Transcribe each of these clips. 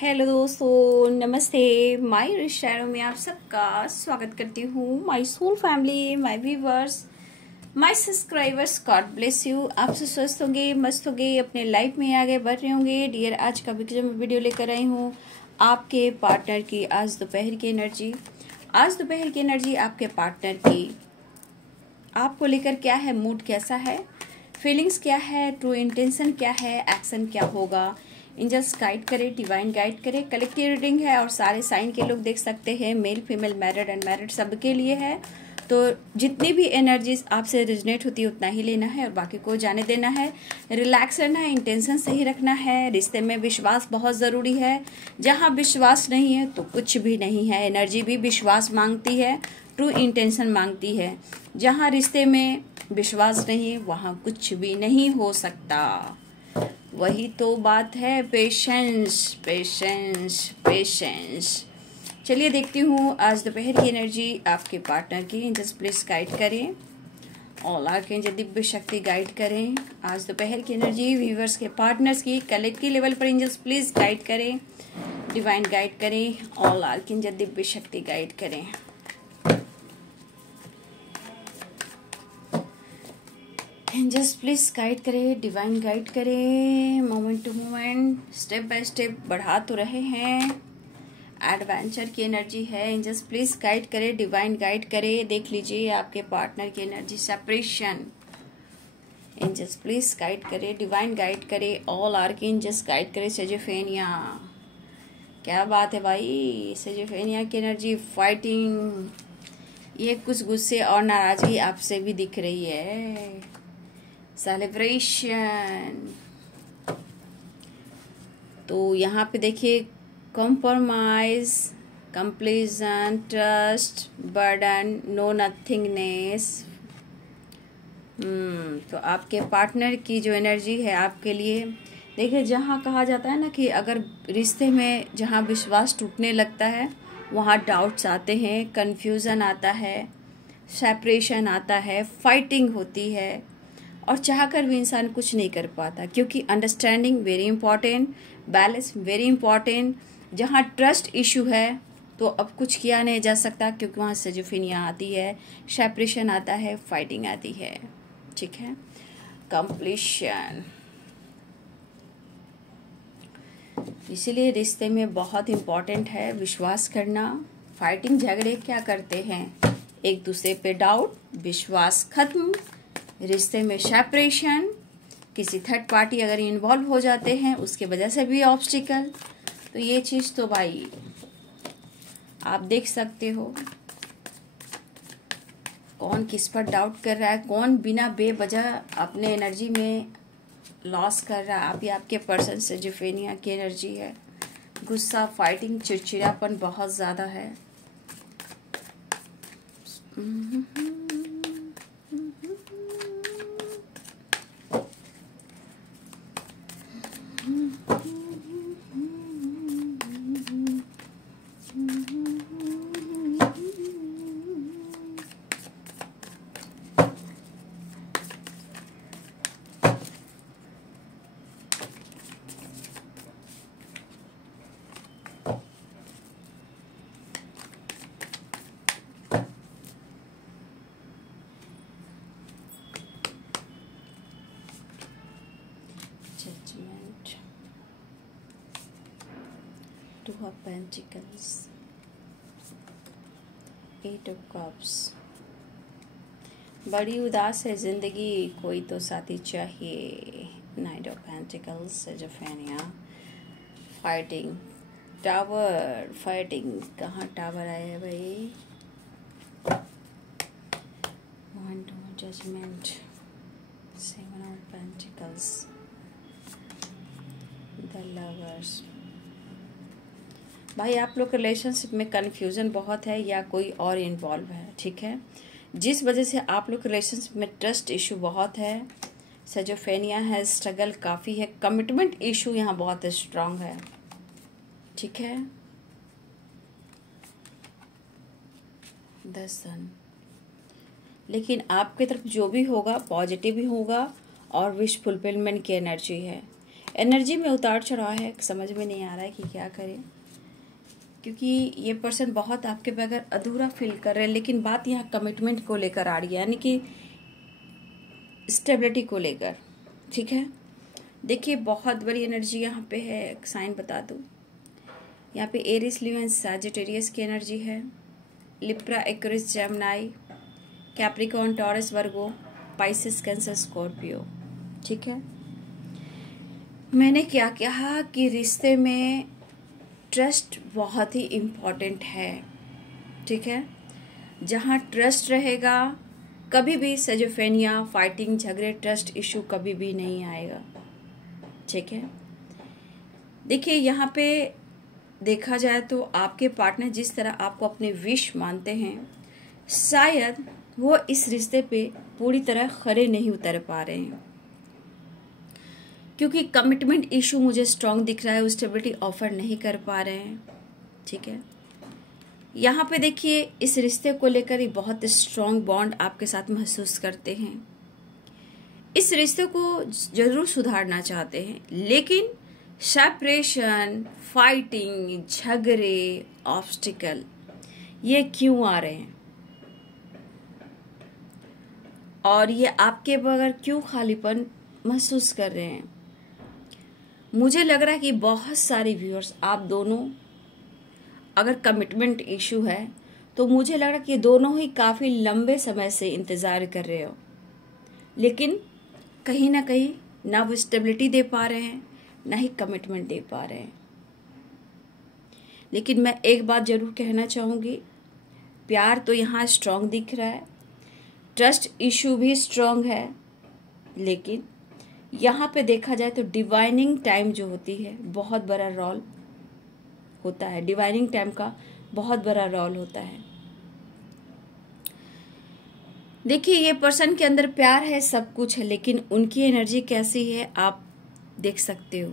Hello दोस्तों, नमस्ते। My रिश्तेदारों में आप सबका स्वागत करती हूँ। My soul family, my viewers, my subscribers, God bless you. आप सब स्वस्थ होंगे, मस्त होंगे, अपने लाइफ में आगे बढ़ रहे होंगे। डियर, आज का जो मैं वीडियो लेकर आई हूँ आपके पार्टनर की आज दोपहर की एनर्जी। आज दोपहर की एनर्जी आपके पार्टनर की आपको लेकर क्या है, मूड कैसा है, फीलिंग्स क्या है, ट्रू इंटेंशन क्या है, एक्शन क्या होगा। एंजल्स गाइड करे, डिवाइन गाइड करे। कलेक्टिव रीडिंग है और सारे साइन के लोग देख सकते हैं, मेल फीमेल मैरिड अनमैरिड सबके लिए है। तो जितनी भी एनर्जीज आपसे रिजनेट होती है उतना ही लेना है और बाकी को जाने देना है। रिलैक्स रहना है, इंटेंशन सही रखना है। रिश्ते में विश्वास बहुत ज़रूरी है। जहाँ विश्वास नहीं है तो कुछ भी नहीं है। एनर्जी भी विश्वास मांगती है, ट्रू इंटेंशन मांगती है। जहाँ रिश्ते में विश्वास नहीं वहाँ कुछ भी नहीं हो सकता। वही तो बात है, पेशेंस पेशेंस पेशेंस। चलिए देखती हूँ आज दोपहर की एनर्जी आपके पार्टनर की। एंजल्स प्लीज गाइड करें, ऑल आर्कएंजल दिव्य शक्ति गाइड करें। आज दोपहर की एनर्जी व्यूअर्स के पार्टनर्स की कलेक्टिव लेवल पर एंजल्स प्लीज गाइड करें, डिवाइन गाइड करें, ऑल आर्कएंजल दिव्य शक्ति गाइड करें। एंजल्स प्लीज गाइड करें, डिवाइन गाइड करें। Moment to moment, step by step बढ़ा तो रहे हैं। एडवेंचर की एनर्जी है। एंजल्स प्लीज गाइड करें, डिवाइन गाइड करें। देख लीजिए आपके पार्टनर की energy, separation. Angels please guide करें, डिवाइन गाइड करें, ऑल आर्कएंजल्स गाइड करें। सिजोफेनिया, क्या बात है भाई। सिजोफेनिया की एनर्जी, फाइटिंग। ये कुछ गुस्से और नाराजगी आपसे भी दिख रही है। सेलिब्रेशन। तो यहाँ पे देखिए, compromise, completion, trust, burden, no nothingness. तो आपके पार्टनर की जो एनर्जी है आपके लिए, देखिए जहाँ कहा जाता है ना कि अगर रिश्ते में जहाँ विश्वास टूटने लगता है वहाँ डाउट्स आते हैं, कंफ्यूजन आता है, सेपरेशन आता है, फाइटिंग होती है और चाहकर भी इंसान कुछ नहीं कर पाता। क्योंकि understanding very important, balance very important. जहाँ ट्रस्ट इशू है तो अब कुछ किया नहीं जा सकता, क्योंकि वहाँ सिजोफेनिया आती है, सेपरेशन आता है, फाइटिंग आती है। ठीक है, कंप्लीशन। इसीलिए रिश्ते में बहुत इम्पोर्टेंट है विश्वास करना। फाइटिंग, झगड़े क्या करते हैं, एक दूसरे पे डाउट, विश्वास खत्म, रिश्ते में सेपरेशन, किसी थर्ड पार्टी अगर इन्वॉल्व हो जाते हैं उसके वजह से भी ऑब्स्टिकल। तो ये चीज़ तो भाई आप देख सकते हो, कौन किस पर डाउट कर रहा है, कौन बिना बेवजह अपने एनर्जी में लॉस कर रहा है। आप या आपके पर्सन से सिजोफेनिया की एनर्जी है। गुस्सा, फाइटिंग, चिड़चिड़ापन बहुत ज़्यादा है। Judgment, Two of Pentacles, Eight of Cups। बड़ी उदास है जिंदगी, कोई तो साथी चाहिए। Knight of pentacles, schizophrenia, fighting, tower. Fighting, कहाँ टावर आया है भाई। Judgement, seven of pentacles, the lovers. भाई आप लोग रिलेशनशिप में कन्फ्यूजन बहुत है या कोई और इन्वॉल्व है। ठीक है, जिस वजह से आप लोग रिलेशनशिप में ट्रस्ट इशू बहुत है। सिजोफेनिया है, स्ट्रगल काफ़ी है, कमिटमेंट इशू यहाँ बहुत स्ट्रांग है। ठीक है, द सन। लेकिन आपकी तरफ जो भी होगा पॉजिटिव ही होगा और विश फुलफिलमेंट की एनर्जी है। एनर्जी में उतार चढ़ाव है, समझ में नहीं आ रहा है कि क्या करें, क्योंकि ये पर्सन बहुत आपके बगैर अधूरा फील कर रहे हैं। लेकिन बात यहाँ कमिटमेंट को लेकर आ रही है, यानी कि स्टेबिलिटी को लेकर। ठीक है, देखिए बहुत बड़ी एनर्जी यहाँ पे है। एक साइन बता दूँ, यहाँ पे एरिस, लियो एंड सैजिटेरियस की एनर्जी है। Libra, Aquarius, Gemini, Capricorn, Taurus, Virgo, Pisces, Cancer, Scorpio. ठीक है, मैंने क्या कहा कि रिश्ते में ट्रस्ट बहुत ही इम्पॉर्टेंट है। ठीक है, जहाँ ट्रस्ट रहेगा कभी भी सेजोफेनिया, फाइटिंग, झगड़े, ट्रस्ट इशू कभी भी नहीं आएगा। ठीक है, देखिए यहाँ पे देखा जाए तो आपके पार्टनर जिस तरह आपको अपने विश मानते हैं, शायद वो इस रिश्ते पे पूरी तरह खरे नहीं उतर पा रहे हैं, क्योंकि कमिटमेंट इशू मुझे स्ट्रांग दिख रहा है। वो स्टेबिलिटी ऑफर नहीं कर पा रहे हैं। ठीक है, यहाँ पे देखिए इस रिश्ते को लेकर ही बहुत स्ट्रांग बॉन्ड आपके साथ महसूस करते हैं। इस रिश्ते को जरूर सुधारना चाहते हैं, लेकिन सेपरेशन, फाइटिंग, झगड़े, ऑब्स्टिकल ये क्यों आ रहे हैं और ये आपके बगैर क्यों खालीपन महसूस कर रहे हैं? मुझे लग रहा है कि बहुत सारे व्यूअर्स, आप दोनों अगर कमिटमेंट इशू है तो मुझे लग रहा है कि दोनों ही काफी लंबे समय से इंतजार कर रहे हो, लेकिन कहीं ना कहीं ना वो स्टेबिलिटी दे पा रहे हैं, ना ही कमिटमेंट दे पा रहे हैं। लेकिन मैं एक बात जरूर कहना चाहूंगी, प्यार तो यहाँ स्ट्रांग दिख रहा है, ट्रस्ट इशू भी स्ट्रांग है, लेकिन यहाँ पे देखा जाए तो डिवाइनिंग टाइम जो होती है बहुत बड़ा रोल होता है। डिवाइनिंग टाइम का बहुत बड़ा रोल होता है। देखिए ये पर्सन के अंदर प्यार है, सब कुछ है, लेकिन उनकी एनर्जी कैसी है आप देख सकते हो।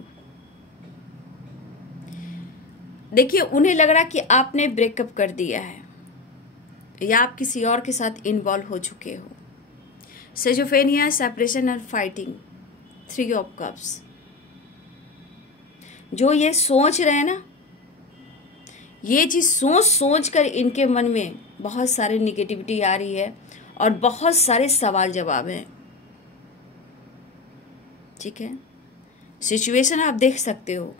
देखिए उन्हें लग रहा कि आपने ब्रेकअप कर दिया है या आप किसी और के साथ इन्वॉल्व हो चुके हो। सेजोफेनिया, सेपरेशन और फाइटिंग, 3 ऑफ कप्स। जो ये सोच रहे हैं ना, ये चीज सोच सोच कर इनके मन में बहुत सारी निगेटिविटी आ रही है और बहुत सारे सवाल जवाब हैं। ठीक है, सिचुएशन आप देख सकते हो।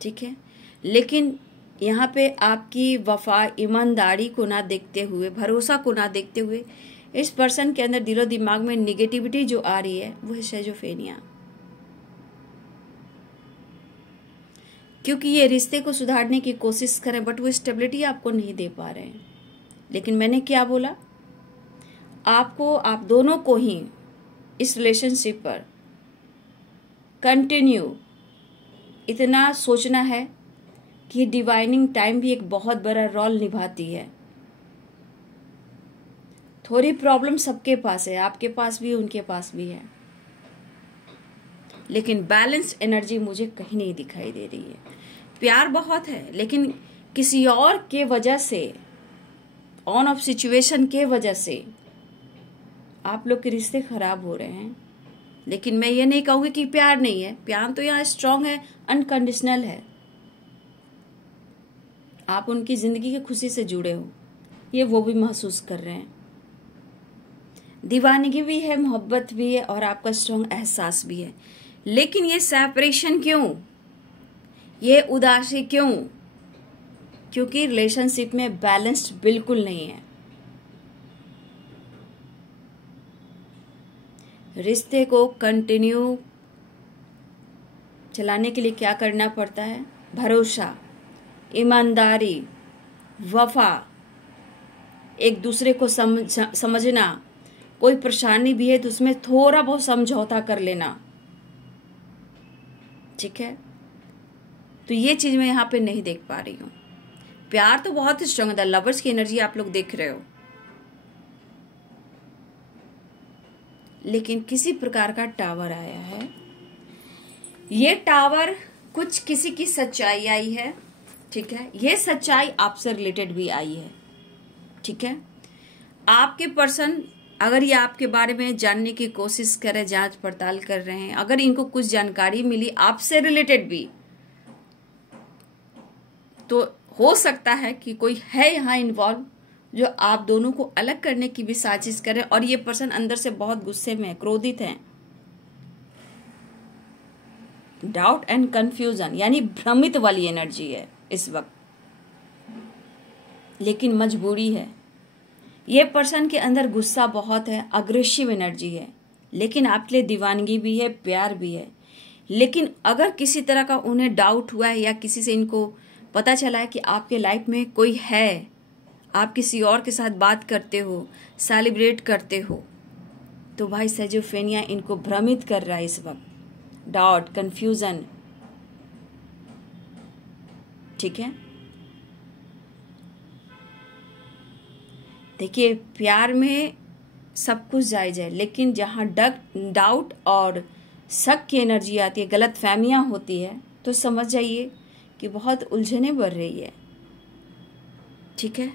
ठीक है, लेकिन यहाँ पे आपकी वफा, ईमानदारी को ना देखते हुए, भरोसा को ना देखते हुए, इस पर्सन के अंदर दिलो दिमाग में निगेटिविटी जो आ रही है वो है सेजोफेनिया। क्योंकि ये रिश्ते को सुधारने की कोशिश करें बट वो स्टेबिलिटी आपको नहीं दे पा रहे हैं। लेकिन मैंने क्या बोला आपको, आप दोनों को ही इस रिलेशनशिप पर कंटिन्यू इतना सोचना है कि डिवाइनिंग टाइम भी एक बहुत बड़ा रोल निभाती है। थोड़ी प्रॉब्लम सबके पास है, आपके पास भी, उनके पास भी है, लेकिन बैलेंस्ड एनर्जी मुझे कहीं नहीं दिखाई दे रही है। प्यार बहुत है, लेकिन किसी और के वजह से, ऑन ऑफ सिचुएशन के वजह से आप लोग के रिश्ते खराब हो रहे हैं। लेकिन मैं ये नहीं कहूंगी कि प्यार नहीं है, प्यार तो यहाँ स्ट्रांग है, अनकंडीशनल है। आप उनकी जिंदगी की खुशी से जुड़े हो, ये वो भी महसूस कर रहे हैं। दीवानगी भी है, मोहब्बत भी है और आपका स्ट्रांग एहसास भी है। लेकिन ये सेपरेशन क्यों, ये उदासी क्यों? क्योंकि रिलेशनशिप में बैलेंस्ड बिल्कुल नहीं है। रिश्ते को कंटिन्यू चलाने के लिए क्या करना पड़ता है? भरोसा, ईमानदारी, वफा, एक दूसरे को समझना, कोई परेशानी भी है तो उसमें थोड़ा बहुत समझौता कर लेना। ठीक है, तो ये चीज मैं यहाँ पे नहीं देख पा रही हूँ। प्यार तो बहुत स्ट्रांग है, लवर्स की एनर्जी आप लोग देख रहे हो, लेकिन किसी प्रकार का टावर आया है। ये टावर कुछ किसी की सच्चाई आई है। ठीक है, ये सच्चाई आपसे रिलेटेड भी आई है। ठीक है, आपके पर्सन अगर ये आपके बारे में जानने की कोशिश कर रहे, जांच पड़ताल कर रहे हैं, अगर इनको कुछ जानकारी मिली आपसे रिलेटेड भी, तो हो सकता है कि कोई है यहाँ इन्वॉल्व जो आप दोनों को अलग करने की भी साजिश करे। और ये पर्सन अंदर से बहुत गुस्से में, क्रोधित है। डाउट एंड कंफ्यूजन यानी भ्रमित वाली एनर्जी है इस वक्त, लेकिन मजबूरी है। ये पर्सन के अंदर गुस्सा बहुत है, अग्रेसिव एनर्जी है, लेकिन आपके लिए दीवानगी भी है, प्यार भी है। लेकिन अगर किसी तरह का उन्हें डाउट हुआ है या किसी से इनको पता चला है कि आपके लाइफ में कोई है, आप किसी और के साथ बात करते हो, सेलिब्रेट करते हो, तो भाई सेजोफेनिया इनको भ्रमित कर रहा है इस वक्त। डाउट, कंफ्यूजन, ठीक है। देखिए, प्यार में सब कुछ जायज है, लेकिन जहां डाउट और शक की एनर्जी आती है, गलत फहमियां होती है, तो समझ जाइए कि बहुत उलझने बढ़ रही है। ठीक है,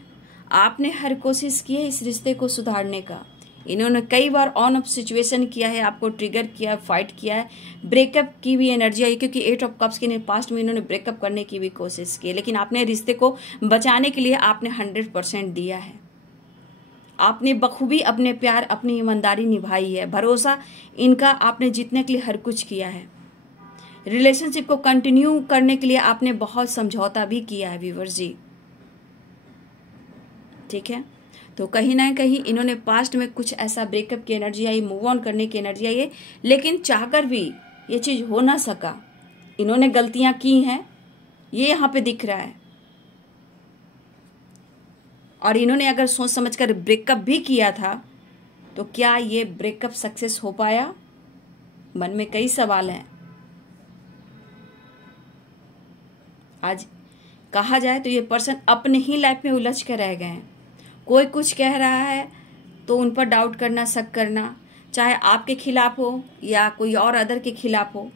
आपने हर कोशिश की है इस रिश्ते को सुधारने का। इन्होंने कई बार ऑन ऑफ सिचुएशन किया है, आपको ट्रिगर किया, फाइट किया है, ब्रेकअप की भी एनर्जी आई, क्योंकि 8 ऑफ कप्स के पास्ट में इन्होंने ब्रेकअप करने की भी कोशिश की है। लेकिन आपने रिश्ते को बचाने के लिए आपने 100% दिया है। आपने बखूबी अपने प्यार, अपनी ईमानदारी निभाई है। भरोसा इनका आपने जीतने के लिए हर कुछ किया है। रिलेशनशिप को कंटिन्यू करने के लिए आपने बहुत समझौता भी किया है व्यूअर्स जी। ठीक है, तो कहीं ना कहीं इन्होंने पास्ट में कुछ ऐसा ब्रेकअप की एनर्जी आई, मूव ऑन करने की एनर्जी आई है, लेकिन चाहकर भी ये चीज हो ना सका। इन्होंने गलतियां की हैं, ये यहाँ पे दिख रहा है। और इन्होंने अगर सोच समझकर ब्रेकअप भी किया था, तो क्या ये ब्रेकअप सक्सेस हो पाया? मन में कई सवाल हैं। आज कहा जाए तो ये पर्सन अपने ही लाइफ में उलझ कर रह गए हैं। कोई कुछ कह रहा है तो उन पर डाउट करना, शक करना, चाहे आपके खिलाफ हो या कोई और अदर के खिलाफ हो।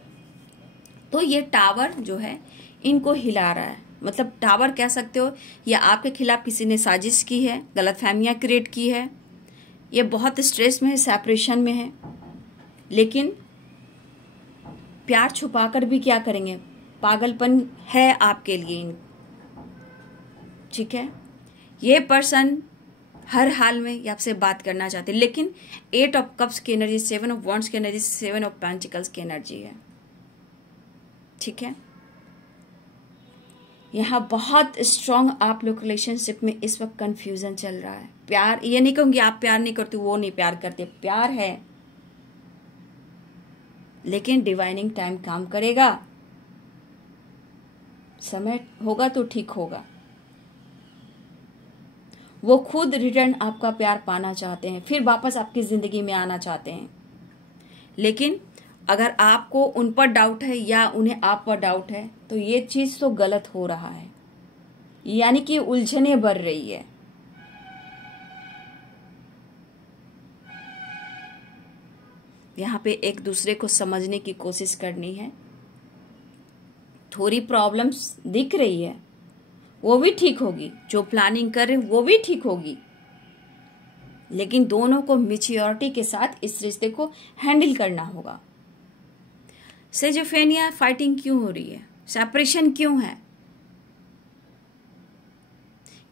तो ये टावर जो है इनको हिला रहा है। मतलब टावर कह सकते हो, या आपके खिलाफ किसी ने साजिश की है, गलतफहमियां क्रिएट की है, ये बहुत स्ट्रेस में है, सेपरेशन में है। लेकिन प्यार छुपाकर भी क्या करेंगे, पागलपन है आपके लिए। ठीक है, ये पर्सन हर हाल में आपसे बात करना चाहते हैं, लेकिन 8 ऑफ कप्स की एनर्जी, 7 ऑफ वॉन्ड्स की एनर्जी, 7 ऑफ पेंटिकल्स की एनर्जी है। ठीक है, यहाँ बहुत स्ट्रांग आप लोग रिलेशनशिप में इस वक्त कंफ्यूजन चल रहा है। प्यार, ये नहीं कहूंगी आप प्यार नहीं करते, वो नहीं प्यार करते, प्यार है, लेकिन डिवाइनिंग टाइम काम करेगा। समय होगा तो ठीक होगा। वो खुद रिटर्न आपका प्यार पाना चाहते हैं, फिर वापस आपकी जिंदगी में आना चाहते हैं। लेकिन अगर आपको उन पर डाउट है या उन्हें आप पर डाउट है, तो ये चीज तो गलत हो रहा है, यानी कि उलझने बढ़ रही है। यहाँ पे एक दूसरे को समझने की कोशिश करनी है। थोड़ी प्रॉब्लम्स दिख रही है, वो भी ठीक होगी। जो प्लानिंग कर रहे हैं वो भी ठीक होगी, लेकिन दोनों को मैच्योरिटी के साथ इस रिश्ते को हैंडल करना होगा। सेजोफेनिया, फाइटिंग क्यों हो रही है, सेपरेशन क्यों है?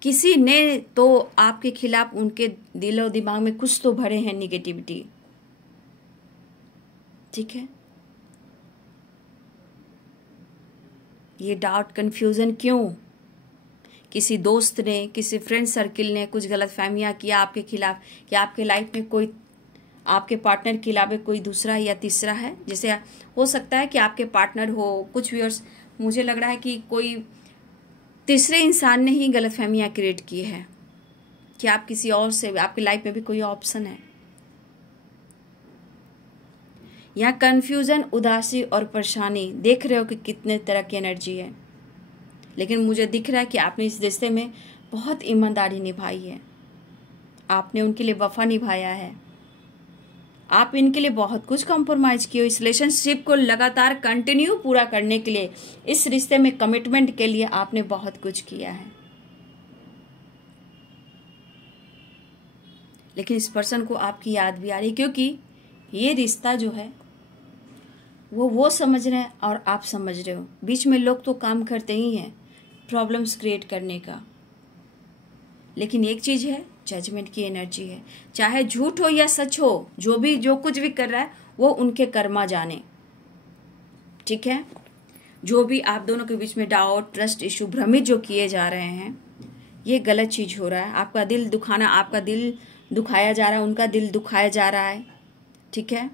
किसी ने तो आपके खिलाफ, उनके दिलो दिमाग में कुछ तो भरे हैं निगेटिविटी। ठीक है, ये डाउट, कंफ्यूजन क्यों? किसी दोस्त ने, किसी फ्रेंड सर्किल ने कुछ गलत फहमियां किया आपके खिलाफ, कि आपके लाइफ में कोई आपके पार्टनर के अलावा कोई दूसरा या तीसरा है। जैसे हो सकता है कि आपके पार्टनर हो, कुछ व्यूअर्स मुझे लग रहा है कि कोई तीसरे इंसान ने ही गलत फहमियां क्रिएट की है, कि आप किसी और से, आपकी लाइफ में भी कोई ऑप्शन है। यहाँ कंफ्यूजन, उदासी और परेशानी, देख रहे हो कि कितने तरह की एनर्जी है। लेकिन मुझे दिख रहा है कि आपने इस रिश्ते में बहुत ईमानदारी निभाई है, आपने उनके लिए वफा निभाया है, आप इनके लिए बहुत कुछ कॉम्प्रोमाइज किए। इस रिलेशनशिप को लगातार कंटिन्यू पूरा करने के लिए, इस रिश्ते में कमिटमेंट के लिए आपने बहुत कुछ किया है। लेकिन इस पर्सन को आपकी याद भी आ रही है, क्योंकि ये रिश्ता जो है वो समझ रहे हैं और आप समझ रहे हो। बीच में लोग तो काम करते ही हैं प्रॉब्लम्स क्रिएट करने का, लेकिन एक चीज है, जजमेंट की एनर्जी है। चाहे झूठ हो या सच हो, जो कुछ भी कर रहा है वो उनके कर्मा जाने, ठीक है। जो भी आप दोनों के बीच में डाउट, ट्रस्ट इशू, भ्रमित जो किए जा रहे हैं, ये गलत चीज हो रहा है। आपका दिल दुखाना, आपका दिल दुखाया जा रहा है, उनका दिल दुखाया जा रहा है, ठीक है।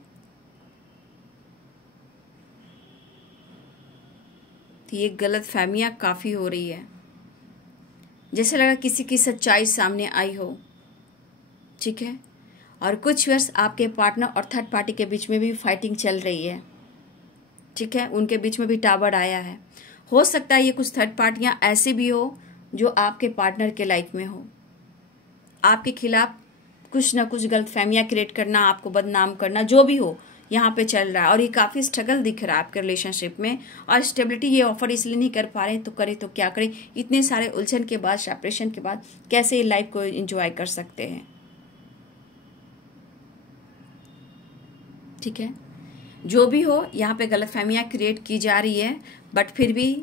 तो ये गलत फहमियां काफी हो रही है। जैसे लगा किसी की सच्चाई सामने आई हो, ठीक है। और कुछ वर्ष आपके पार्टनर और थर्ड पार्टी के बीच में भी फाइटिंग चल रही है, ठीक है। उनके बीच में भी टावर आया है। हो सकता है ये कुछ थर्ड पार्टियां ऐसी भी हो जो आपके पार्टनर के लाइफ में हो, आपके खिलाफ कुछ ना कुछ गलतफहमियां क्रिएट करना, आपको बदनाम करना, जो भी हो यहाँ पे चल रहा है। और ये काफी स्ट्रगल दिख रहा है आपके रिलेशनशिप में, और स्टेबिलिटी ये ऑफर इसलिए नहीं कर पा रहे, तो करे तो क्या करें। इतने सारे उलझन के बाद, सेपरेशन के बाद कैसे लाइफ को एंजॉय कर सकते हैं, ठीक है। जो भी हो, यहाँ पे गलतफहमियां क्रिएट की जा रही है, बट फिर भी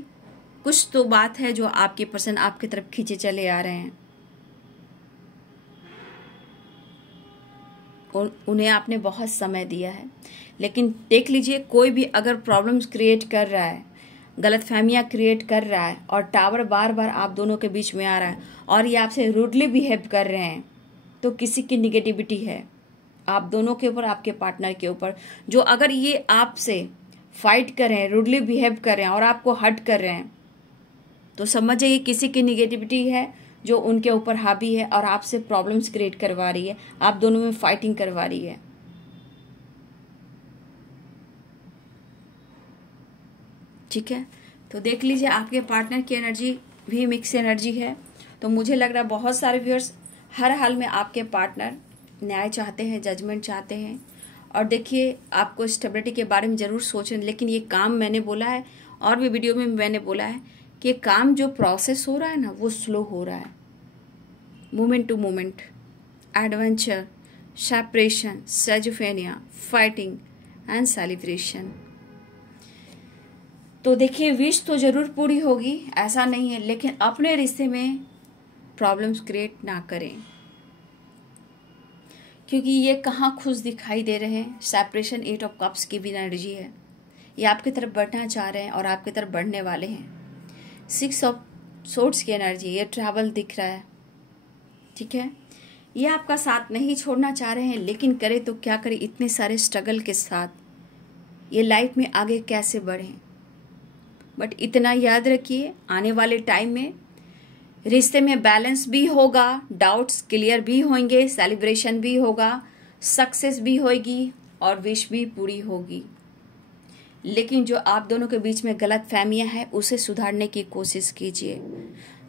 कुछ तो बात है जो आपके पर्सन आपकी तरफ खींचे चले आ रहे हैं। उन्हें आपने बहुत समय दिया है, लेकिन देख लीजिए, कोई भी अगर प्रॉब्लम्स क्रिएट कर रहा है, गलतफहमियां क्रिएट कर रहा है, और टावर बार बार आप दोनों के बीच में आ रहा है, और ये आपसे रूडली बिहेव कर रहे हैं, तो किसी की निगेटिविटी है आप दोनों के ऊपर, आपके पार्टनर के ऊपर। जो अगर ये आपसे फाइट कर रहे हैं, रूडली बिहेव कर रहे हैं और आपको हर्ट कर रहे हैं, तो समझिए ये किसी की निगेटिविटी है जो उनके ऊपर हावी है और आपसे प्रॉब्लम्स क्रिएट करवा रही है, आप दोनों में फाइटिंग करवा रही है, ठीक है। तो देख लीजिए, आपके पार्टनर की एनर्जी भी मिक्स एनर्जी है। तो मुझे लग रहा है बहुत सारे व्यूअर्स हर हाल में आपके पार्टनर न्याय चाहते हैं, जजमेंट चाहते हैं। और देखिए, आपको स्टेबिलिटी के बारे में जरूर सोचें, लेकिन ये काम मैंने बोला है और भी वीडियो में मैंने बोला है कि काम जो प्रोसेस हो रहा है ना, वो स्लो हो रहा है। Moment to moment, adventure, separation, schizophrenia, fighting and celebration. तो देखिए, विश तो जरूर पूरी होगी, ऐसा नहीं है, लेकिन अपने रिश्ते में प्रॉब्लम्स क्रिएट ना करें, क्योंकि ये कहाँ खुश दिखाई दे रहे हैं। सेपरेशन 8 ऑफ कप्स की भी एनर्जी है। ये आपकी तरफ बढ़ना चाह रहे हैं और आपकी तरफ बढ़ने वाले हैं। 6 ऑफ सोर्ड्स की एनर्जी, ये ट्रैवल दिख रहा है, ठीक है। ये आपका साथ नहीं छोड़ना चाह रहे हैं, लेकिन करे तो क्या करे, इतने सारे स्ट्रगल के साथ ये लाइफ में आगे कैसे बढ़ें। बट इतना याद रखिए, आने वाले टाइम में रिश्ते में बैलेंस भी होगा, डाउट्स क्लियर भी होंगे, सेलिब्रेशन भी होगा, सक्सेस भी होगी और विश भी पूरी होगी। लेकिन जो आप दोनों के बीच में गलत फहमियां हैं, उसे सुधारने की कोशिश कीजिए।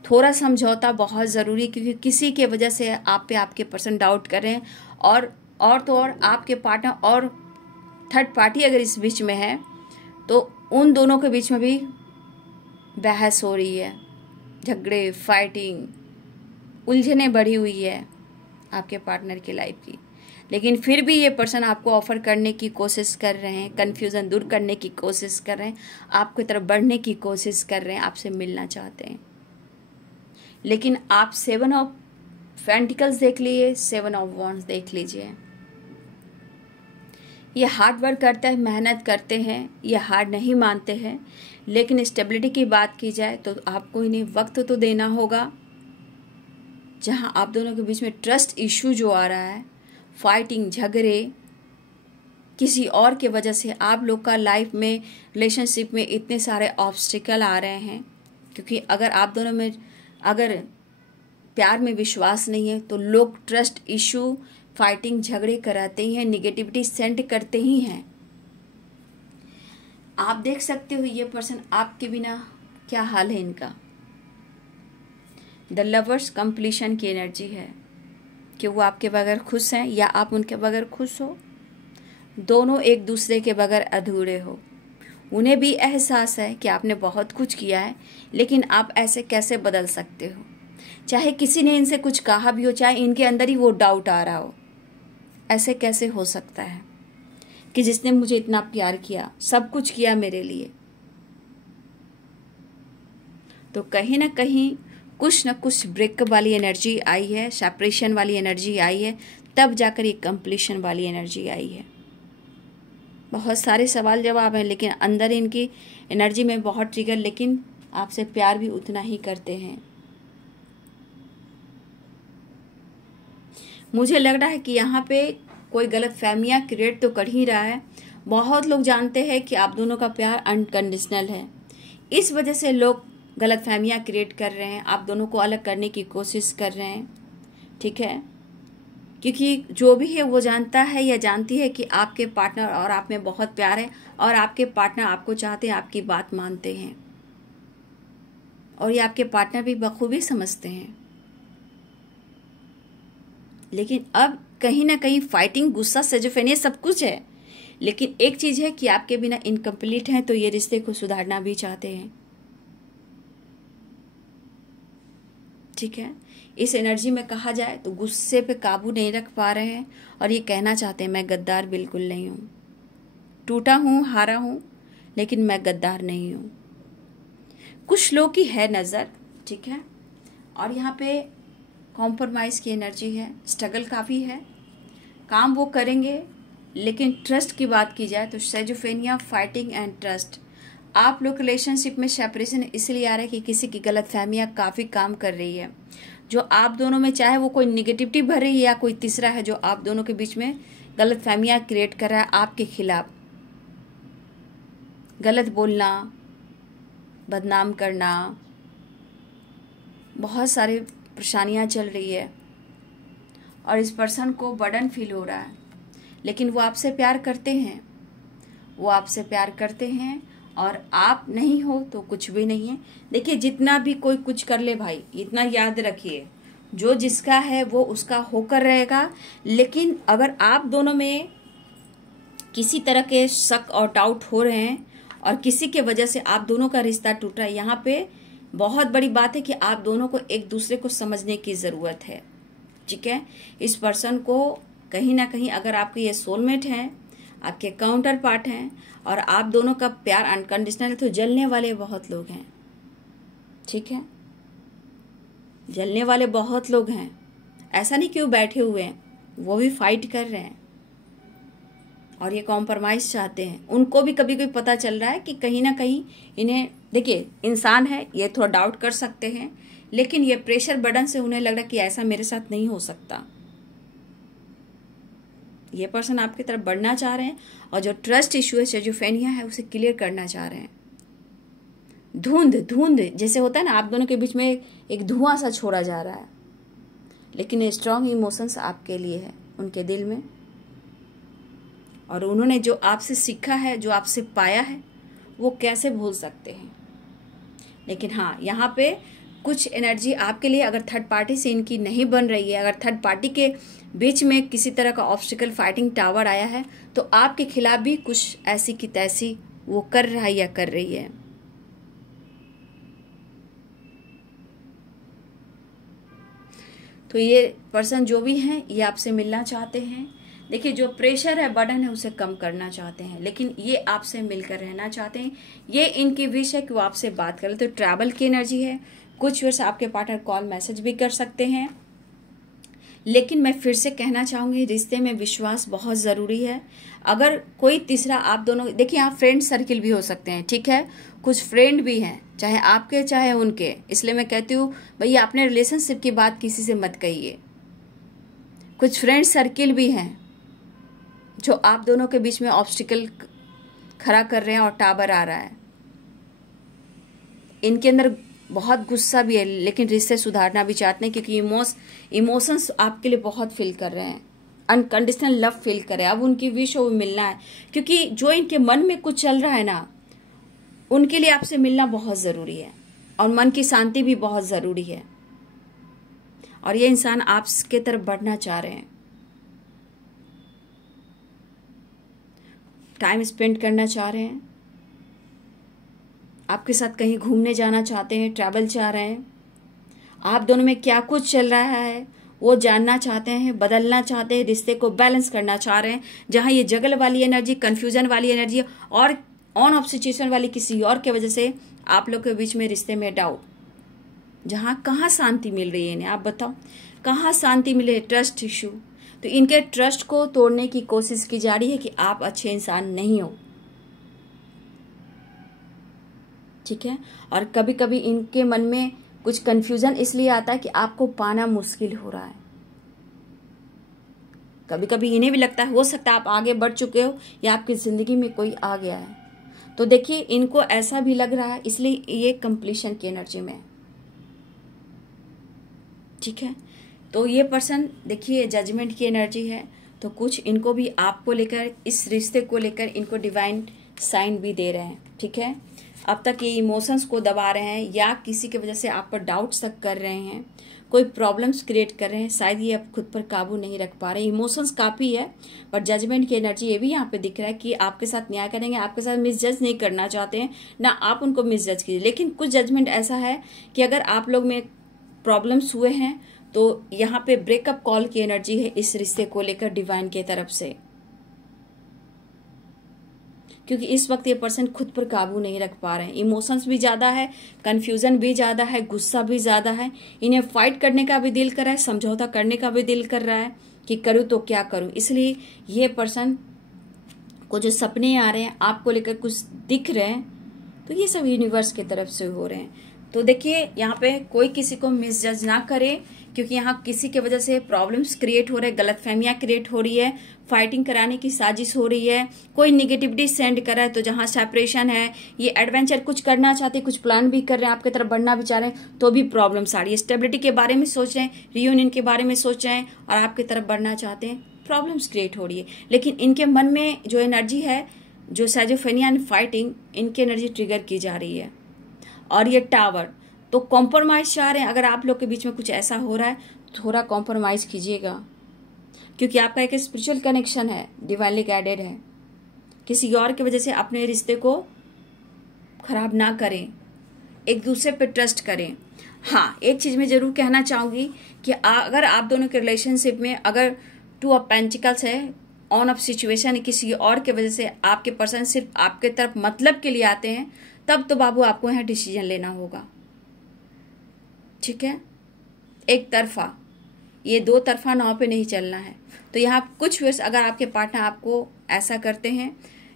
थोड़ा समझौता बहुत ज़रूरी, क्योंकि किसी के वजह से आप पे आपके पर्सन डाउट कर रहे हैं, और तो और आपके पार्टनर और थर्ड पार्टी अगर इस बीच में है, तो उन दोनों के बीच में भी बहस हो रही है, झगड़े, फाइटिंग, उलझने बढ़ी हुई है आपके पार्टनर की लाइफ की। लेकिन फिर भी ये पर्सन आपको ऑफर करने की कोशिश कर रहे हैं, कन्फ्यूज़न दूर करने की कोशिश कर रहे हैं, आपकी तरफ बढ़ने की कोशिश कर रहे हैं, आपसे मिलना चाहते हैं। लेकिन आप 7 ऑफ पेंटिकल्स देख लीजिए, 7 ऑफ वॉन्ड्स देख लीजिए। ये हार्ड वर्क करते हैं, मेहनत करते हैं, ये हार नहीं मानते हैं। लेकिन स्टेबिलिटी की बात की जाए तो आपको इन्हें वक्त तो देना होगा। जहां आप दोनों के बीच में ट्रस्ट इशू जो आ रहा है, फाइटिंग, झगड़े, किसी और के वजह से आप लोग का लाइफ में, रिलेशनशिप में इतने सारे ऑब्स्टिकल आ रहे हैं। क्योंकि अगर आप दोनों में अगर प्यार में विश्वास नहीं है, तो लोग ट्रस्ट इशू, फाइटिंग, झगड़े कराते ही हैं, निगेटिविटी सेंड करते ही हैं। आप देख सकते हो ये पर्सन आपके बिना क्या हाल है इनका। द लवर्स कंप्लीशन की एनर्जी है कि वो आपके बगैर खुश हैं या आप उनके बगैर खुश हो। दोनों एक दूसरे के बगैर अधूरे हो। उन्हें भी एहसास है कि आपने बहुत कुछ किया है, लेकिन आप ऐसे कैसे बदल सकते हो। चाहे किसी ने इनसे कुछ कहा भी हो, चाहे इनके अंदर ही वो डाउट आ रहा हो, ऐसे कैसे हो सकता है कि जिसने मुझे इतना प्यार किया, सब कुछ किया मेरे लिए। तो कहीं ना कहीं कुछ न कुछ ब्रेकअप वाली एनर्जी आई है, सेपरेशन वाली एनर्जी आई है, तब जाकर ये कंप्लीशन वाली एनर्जी आई है। बहुत सारे सवाल जवाब हैं, लेकिन अंदर इनकी एनर्जी में बहुत ट्रिगर, लेकिन आपसे प्यार भी उतना ही करते हैं। मुझे लग रहा है कि यहाँ पे कोई गलत फहमियाँ क्रिएट तो कर ही रहा है। बहुत लोग जानते हैं कि आप दोनों का प्यार अनकंडीशनल है, इस वजह से लोग गलत फहमियाँ क्रिएट कर रहे हैं, आप दोनों को अलग करने की कोशिश कर रहे हैं। ठीक है, क्योंकि जो भी है वो जानता है या जानती है कि आपके पार्टनर और आप में बहुत प्यार है, और आपके पार्टनर आपको चाहते हैं, आपकी बात मानते हैं, और ये आपके पार्टनर भी बखूबी समझते हैं। लेकिन अब कहीं ना कहीं फाइटिंग, गुस्सा, सिजोफ्रेनिया सब कुछ है, लेकिन एक चीज है कि आपके बिना इनकम्प्लीट हैं, तो ये रिश्ते को सुधारना भी चाहते हैं। ठीक है, इस एनर्जी में कहा जाए तो गुस्से पे काबू नहीं रख पा रहे हैं, और ये कहना चाहते हैं मैं गद्दार बिल्कुल नहीं हूं, टूटा हूं, हारा हूं, लेकिन मैं गद्दार नहीं हूं। कुछ लोग की है नजर। ठीक है, और यहाँ पे कॉम्प्रोमाइज की एनर्जी है, स्ट्रगल काफी है, काम वो करेंगे, लेकिन ट्रस्ट की बात की जाए तो सिजोफ्रेनिया, फाइटिंग एंड ट्रस्ट। आप लोग रिलेशनशिप में सेपरेशन इसलिए आ रहा है कि किसी की गलतफहमियां काफी काम कर रही है, जो आप दोनों में, चाहे वो कोई निगेटिविटी भर रही है या कोई तीसरा है जो आप दोनों के बीच में गलतफहमियां क्रिएट कर रहा है आपके खिलाफ। गलत बोलना, बदनाम करना, बहुत सारी परेशानियां चल रही है, और इस पर्सन को बर्डन फील हो रहा है, लेकिन वो आपसे प्यार करते हैं, वो आपसे प्यार करते हैं, और आप नहीं हो तो कुछ भी नहीं है। देखिए, जितना भी कोई कुछ कर ले भाई, इतना याद रखिए, जो जिसका है वो उसका होकर रहेगा। लेकिन अगर आप दोनों में किसी तरह के शक और डाउट हो रहे हैं, और किसी के वजह से आप दोनों का रिश्ता टूट रहा है, यहाँ पे बहुत बड़ी बात है कि आप दोनों को एक दूसरे को समझने की जरूरत है। ठीक है, इस पर्सन को कहीं ना कहीं, अगर आपके ये सोलमेट हैं, आपके काउंटर पार्ट हैं, और आप दोनों का प्यार अनकंडीशनल है, तो जलने वाले बहुत लोग हैं। ठीक है, जलने वाले बहुत लोग हैं, ऐसा नहीं कि वो बैठे हुए हैं, वो भी फाइट कर रहे हैं, और ये कॉम्प्रोमाइज चाहते हैं। उनको भी कभी कभी पता चल रहा है कि कहीं ना कहीं इन्हें, देखिए इंसान है, ये थोड़ा डाउट कर सकते हैं, लेकिन ये प्रेशर बर्डन से उन्हें लग रहा है कि ऐसा मेरे साथ नहीं हो सकता। ये पर्सन आपकी तरफ बढ़ना चाह रहे हैं, और जो ट्रस्ट इश्यू है, सिजोफ्रेनिया है, उसे क्लियर करना चाह रहे हैं। धुंध जैसे होता है ना, आप दोनों के बीच में एक धुआं सा छोड़ा जा रहा है, लेकिन स्ट्रांग इमोशंस आपके लिए है उनके दिल में, और उन्होंने जो आपसे सीखा है, जो आपसे पाया है, वो कैसे भूल सकते हैं। लेकिन हाँ, यहाँ पे कुछ एनर्जी आपके लिए, अगर थर्ड पार्टी से इनकी नहीं बन रही है, अगर थर्ड पार्टी के बीच में किसी तरह का ऑब्स्टिकल, फाइटिंग टावर आया है, तो आपके खिलाफ भी कुछ ऐसी की तैसी वो कर रहा है या कर रही है। तो ये पर्सन जो भी हैं, ये आपसे मिलना चाहते हैं। देखिए, जो प्रेशर है, बर्डन है, उसे कम करना चाहते हैं, लेकिन ये आपसे मिलकर रहना चाहते हैं। ये इनकी विश है कि वो आपसे बात करें। तो ट्रैवल की एनर्जी है, कुछ वर्ष आपके पार्टनर कॉल मैसेज भी कर सकते हैं। लेकिन मैं फिर से कहना चाहूंगी, रिश्ते में विश्वास बहुत जरूरी है। अगर कोई तीसरा, आप दोनों, देखिए यहाँ फ्रेंड सर्किल भी हो सकते हैं। ठीक है, कुछ फ्रेंड भी हैं, चाहे आपके चाहे उनके, इसलिए मैं कहती हूँ भैया अपने रिलेशनशिप की बात किसी से मत कहिए। कुछ फ्रेंड सर्किल भी हैं जो आप दोनों के बीच में ऑब्स्टिकल खड़ा कर रहे हैं, और टावर आ रहा है। इनके अंदर बहुत गुस्सा भी है, लेकिन रिश्ते सुधारना भी चाहते हैं, क्योंकि इमोशंस आपके लिए बहुत फील कर रहे हैं, अनकंडीशनल लव फील कर रहे हैं। अब उनकी विश हो मिलना है, क्योंकि जो इनके मन में कुछ चल रहा है ना, उनके लिए आपसे मिलना बहुत जरूरी है, और मन की शांति भी बहुत जरूरी है। और ये इंसान आपके तरफ बढ़ना चाह रहे हैं, टाइम स्पेंड करना चाह रहे हैं, आपके साथ कहीं घूमने जाना चाहते हैं, ट्रैवल चाह रहे हैं। आप दोनों में क्या कुछ चल रहा है वो जानना चाहते हैं, बदलना चाहते हैं, रिश्ते को बैलेंस करना चाह रहे हैं। जहां ये जगल वाली एनर्जी, कंफ्यूजन वाली एनर्जी और ऑन ऑफ सिचुएशन वाली किसी और के वजह से आप लोग के बीच में रिश्ते में डाउट, जहां कहाँ शांति मिल रही है इन्हें, आप बताओ कहाँ शांति मिले? Trust issue. तो इनके ट्रस्ट को तोड़ने की कोशिश की जा रही है कि आप अच्छे इंसान नहीं हो, ठीक है। और कभी कभी इनके मन में कुछ कंफ्यूजन इसलिए आता है कि आपको पाना मुश्किल हो रहा है। कभी कभी इन्हें भी लगता है, हो सकता है आप आगे बढ़ चुके हो या आपकी जिंदगी में कोई आ गया है। तो देखिए इनको ऐसा भी लग रहा है, इसलिए ये कंप्लीशन की एनर्जी में, ठीक है। तो ये पर्सन देखिए जजमेंट की एनर्जी है, तो कुछ इनको भी आपको लेकर, इस रिश्ते को लेकर इनको डिवाइन साइन भी दे रहे हैं, ठीक है। अब तक ये इमोशंस को दबा रहे हैं या किसी की वजह से आप पर डाउट्स तक कर रहे हैं, कोई प्रॉब्लम्स क्रिएट कर रहे हैं, शायद ये अब खुद पर काबू नहीं रख पा रहे। इमोशंस काफी है, पर जजमेंट की एनर्जी ये भी यहाँ पे दिख रहा है कि आपके साथ न्याय करेंगे, आपके साथ मिसजज नहीं करना चाहते हैं, ना आप उनको मिसजज कीजिए। लेकिन कुछ जजमेंट ऐसा है कि अगर आप लोग में प्रॉब्लम्स हुए हैं तो यहाँ पे ब्रेकअप कॉल की एनर्जी है इस रिश्ते को लेकर डिवाइन की तरफ से, क्योंकि इस वक्त ये पर्सन खुद पर काबू नहीं रख पा रहे हैं। इमोशंस भी ज्यादा है, कंफ्यूजन भी ज्यादा है, गुस्सा भी ज्यादा है, इन्हें फाइट करने का भी दिल कर रहा है, समझौता करने का भी दिल कर रहा है कि करूं तो क्या करूं। इसलिए ये पर्सन को जो सपने आ रहे हैं आपको लेकर कुछ दिख रहे हैं, तो ये सब यूनिवर्स की तरफ से हो रहे हैं। तो देखिए यहाँ पे कोई किसी को मिसजज ना करे, क्योंकि यहाँ किसी के वजह से प्रॉब्लम्स क्रिएट हो रहे हैं, गलतफहमियां क्रिएट हो रही है, फाइटिंग कराने की साजिश हो रही है, कोई निगेटिविटी सेंड कर रहा है। तो जहां सेपरेशन है, ये एडवेंचर कुछ करना चाहते हैं, कुछ प्लान भी कर रहे हैं, आपकी तरफ बढ़ना भी चाह रहे हैं, तो भी प्रॉब्लम्स आ रही है। स्टेबिलिटी के बारे में सोच रहे हैं, रियूनियन के बारे में सोच रहे हैं और आपकी तरफ बढ़ना चाहते हैं, प्रॉब्लम्स क्रिएट हो रही है। लेकिन इनके मन में जो एनर्जी है, जो सैजोफेनिया एंड फाइटिंग, इनकी एनर्जी ट्रिगर की जा रही है। और ये टावर तो कॉम्प्रोमाइज चाह रहे हैं। अगर आप लोग के बीच में कुछ ऐसा हो रहा है, थोड़ा कॉम्प्रोमाइज कीजिएगा, क्योंकि आपका एक स्पिरिचुअल कनेक्शन है, डिवाइनली गाइडेड है। किसी और की वजह से अपने रिश्ते को खराब ना करें, एक दूसरे पे ट्रस्ट करें। हाँ, एक चीज मैं जरूर कहना चाहूंगी कि अगर आप दोनों के रिलेशनशिप में अगर 2 ऑफ पेंटिकल्स है, ऑन ऑफ सिचुएशन है, किसी और के वजह से आपके पर्सन सिर्फ आपके तरफ मतलब के लिए आते हैं, तब तो बाबू आपको यहाँ डिसीजन लेना होगा, ठीक है। एक तरफा, ये 2 तरफा नाव पे नहीं चलना है। तो यहाँ कुछ वर्ष अगर आपके पार्टनर आपको ऐसा करते हैं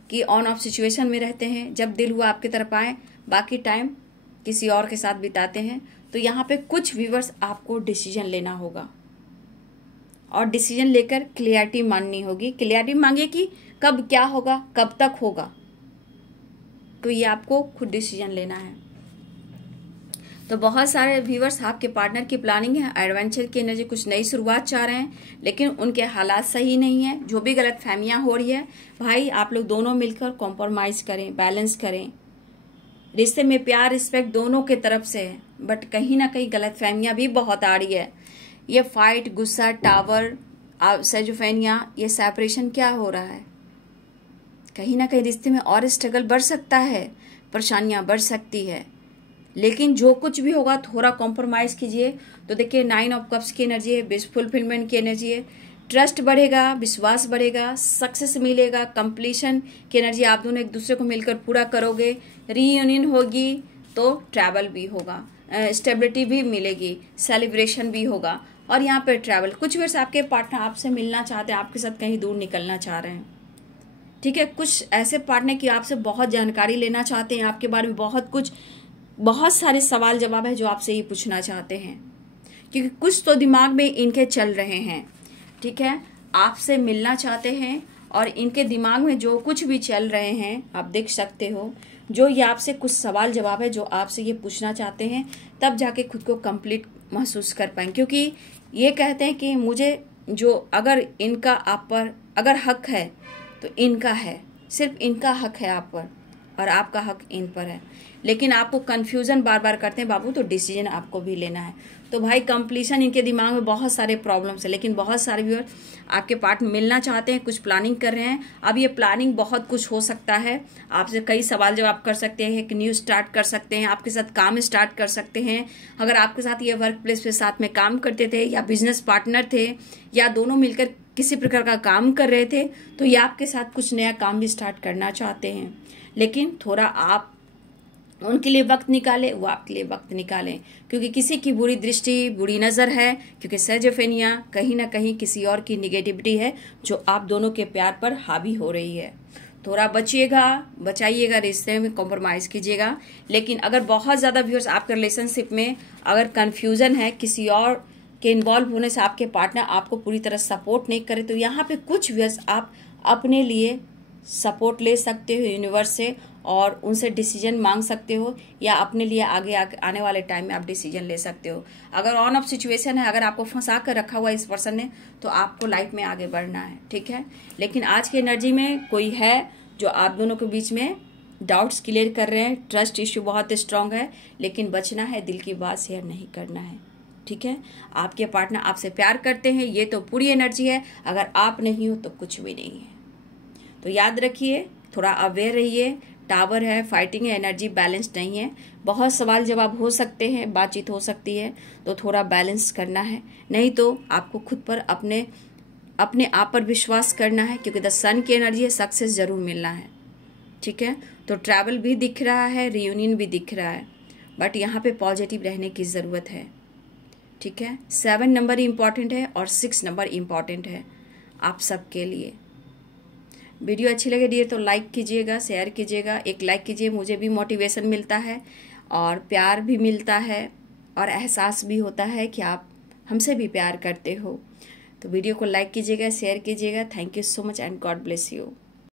कि ऑन ऑफ सिचुएशन में रहते हैं, जब दिल हुआ आपकी तरफ आए, बाकी टाइम किसी और के साथ बिताते हैं, तो यहाँ पे कुछ व्यूअर्स आपको डिसीजन लेना होगा और डिसीजन लेकर क्लियरिटी मांगनी होगी। क्लियरिटी मांगे कि कब क्या होगा, कब तक होगा, तो ये आपको खुद डिसीजन लेना है। तो बहुत सारे व्यूअर्स आपके पार्टनर की प्लानिंग है, एडवेंचर की एनर्जी, कुछ नई शुरुआत चाह रहे हैं, लेकिन उनके हालात सही नहीं है। जो भी गलत फहमियां हो रही है, भाई आप लोग दोनों मिलकर कॉम्प्रोमाइज करें, बैलेंस करें। रिश्ते में प्यार रिस्पेक्ट दोनों के तरफ से है, बट कहीं ना कहीं गलत फहमियां भी बहुत आ रही है। ये फाइट, गुस्सा, टावर, सेजोफेनिया, ये सेपरेशन क्या हो रहा है? कहीं ना कहीं रिश्ते में और स्ट्रगल बढ़ सकता है, परेशानियां बढ़ सकती है। लेकिन जो कुछ भी होगा थोड़ा कॉम्प्रोमाइज कीजिए। तो देखिए 9 ऑफ कप्स की एनर्जी है, विश फुलफिलमेंट की एनर्जी है, ट्रस्ट बढ़ेगा, विश्वास बढ़ेगा, सक्सेस मिलेगा, कंप्लीशन की एनर्जी, आप दोनों एक दूसरे को मिलकर पूरा करोगे, रीयूनियन होगी, तो ट्रैवल भी होगा, स्टेबिलिटी भी मिलेगी, सेलिब्रेशन भी होगा। और यहाँ पे ट्रैवल, कुछ वर्ष आपके पार्टनर आपसे मिलना चाहते हैं, आपके साथ कहीं दूर निकलना चाह रहे हैं, ठीक है। कुछ ऐसे पार्टनर की आपसे बहुत जानकारी लेना चाहते हैं, आपके बारे में बहुत सारे सवाल जवाब है जो आपसे ये पूछना चाहते हैं, क्योंकि कुछ तो दिमाग में इनके चल रहे हैं, ठीक है। आपसे मिलना चाहते हैं और इनके दिमाग में जो कुछ भी चल रहे हैं आप देख सकते हो, जो ये आपसे कुछ सवाल जवाब है जो आपसे ये पूछना चाहते हैं, तब जाके खुद को कंप्लीट महसूस कर पाएंगे। क्योंकि ये कहते हैं कि मुझे जो अगर इनका आप पर अगर हक है तो इनका है, सिर्फ इनका हक है आप पर, और आपका हक इन पर है, लेकिन आपको कंफ्यूजन बार बार करते हैं बाबू, तो डिसीजन आपको भी लेना है। तो भाई कंप्लीशन, इनके दिमाग में बहुत सारे प्रॉब्लम्स है, लेकिन बहुत सारे व्यूअर आपके पार्ट मिलना चाहते हैं, कुछ प्लानिंग कर रहे हैं। अब ये प्लानिंग बहुत कुछ हो सकता है, आपसे कई सवाल जवाब कर सकते हैं, एक न्यू स्टार्ट कर सकते हैं, आपके साथ काम स्टार्ट कर सकते हैं। अगर आपके साथ ये वर्क प्लेस पे साथ में काम करते थे या बिजनेस पार्टनर थे या दोनों मिलकर किसी प्रकार का काम कर रहे थे, तो ये आपके साथ कुछ नया काम भी स्टार्ट करना चाहते हैं। लेकिन थोड़ा आप उनके लिए वक्त निकालें, वो आपके लिए वक्त निकालें, क्योंकि किसी की बुरी दृष्टि, बुरी नज़र है, क्योंकि सेजोफेनिया कहीं ना कहीं किसी और की निगेटिविटी है जो आप दोनों के प्यार पर हावी हो रही है। थोड़ा बचिएगा, बचाइएगा, रिश्ते में कॉम्प्रोमाइज़ कीजिएगा। लेकिन अगर बहुत ज़्यादा व्यूअर्स आपके रिलेशनशिप में अगर कन्फ्यूज़न है, किसी और के इन्वॉल्व होने से आपके पार्टनर आपको पूरी तरह सपोर्ट नहीं करे, तो यहाँ पे कुछ व्यूअर्स आप अपने लिए सपोर्ट ले सकते हो यूनिवर्स से और उनसे डिसीजन मांग सकते हो, या अपने लिए आगे आने वाले टाइम में आप डिसीजन ले सकते हो। अगर ऑन ऑफ सिचुएशन है, अगर आपको फंसा कर रखा हुआ इस पर्सन ने, तो आपको लाइफ में आगे बढ़ना है, ठीक है। लेकिन आज की एनर्जी में कोई है जो आप दोनों के बीच में डाउट्स क्लियर कर रहे हैं, ट्रस्ट इश्यू बहुत स्ट्रांग है, लेकिन बचना है, दिल की बात शेयर नहीं करना है, ठीक है। आपके पार्टनर आपसे प्यार करते हैं, ये तो पूरी एनर्जी है। अगर आप नहीं हो तो कुछ भी नहीं है। तो याद रखिए, थोड़ा अवेयर रहिए, टावर है, फाइटिंग है, एनर्जी बैलेंस नहीं है, बहुत सवाल जवाब हो सकते हैं, बातचीत हो सकती है, तो थोड़ा बैलेंस करना है। नहीं तो आपको खुद पर अपने आप पर विश्वास करना है, क्योंकि द सन की एनर्जी है, सक्सेस जरूर मिलना है, ठीक है। तो ट्रैवल भी दिख रहा है, रियूनियन भी दिख रहा है, बट यहाँ पे पॉजिटिव रहने की ज़रूरत है, ठीक है। 7 नंबर इम्पॉर्टेंट है और 6 नंबर इम्पॉर्टेंट है आप सबके लिए। वीडियो अच्छी लगे डियर तो लाइक कीजिएगा, शेयर कीजिएगा। एक लाइक कीजिए, मुझे भी मोटिवेशन मिलता है और प्यार भी मिलता है और एहसास भी होता है कि आप हमसे भी प्यार करते हो। तो वीडियो को लाइक कीजिएगा, शेयर कीजिएगा। Thank you so much and God bless you.